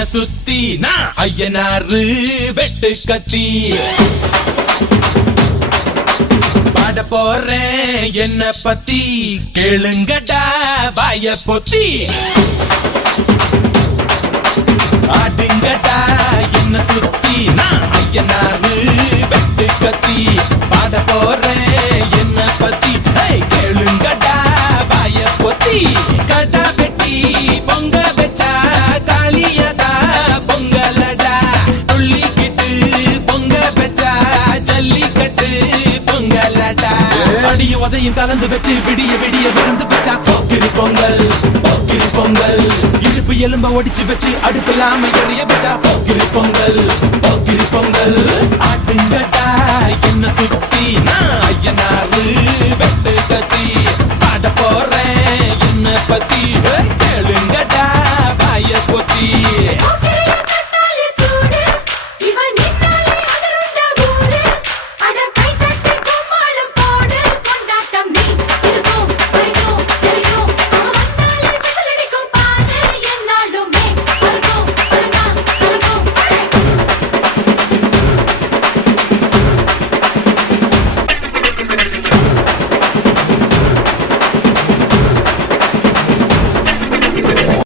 என்ன சுத்தி நான் ஐயனாரு வெட்டு கத்தி பாட போறேன் என்ன பத்தி கேளுங்கடா வாய பொத்தி ஆடுங்கடா என்ன சுத்தி நான் ஐயனாரு வெட்டு கத்தி பாட போறேன் என்ன பத்தி கேளுங்கடா வாய பொத்தி கடா வெட்டி பொங்க வச்சா காளியதா பொங்கலடா துள்ளிக்கிட்டு பொங்க வச்சா ஜல்லிக்கட்டு பொங்கலடா அடிய உதையும் கலந்து வச்சு விடிய விடிய விருந்து வச்சா போக்கிரி பொங்கல் போக்கிரி பொங்கல் இடுப்பு எலும்ப ஒடிச்சு வச்சு அடுப்பில்லாம எறிய வச்சா போக்கிரி பொங்கல் போக்கிரி பொங்கல்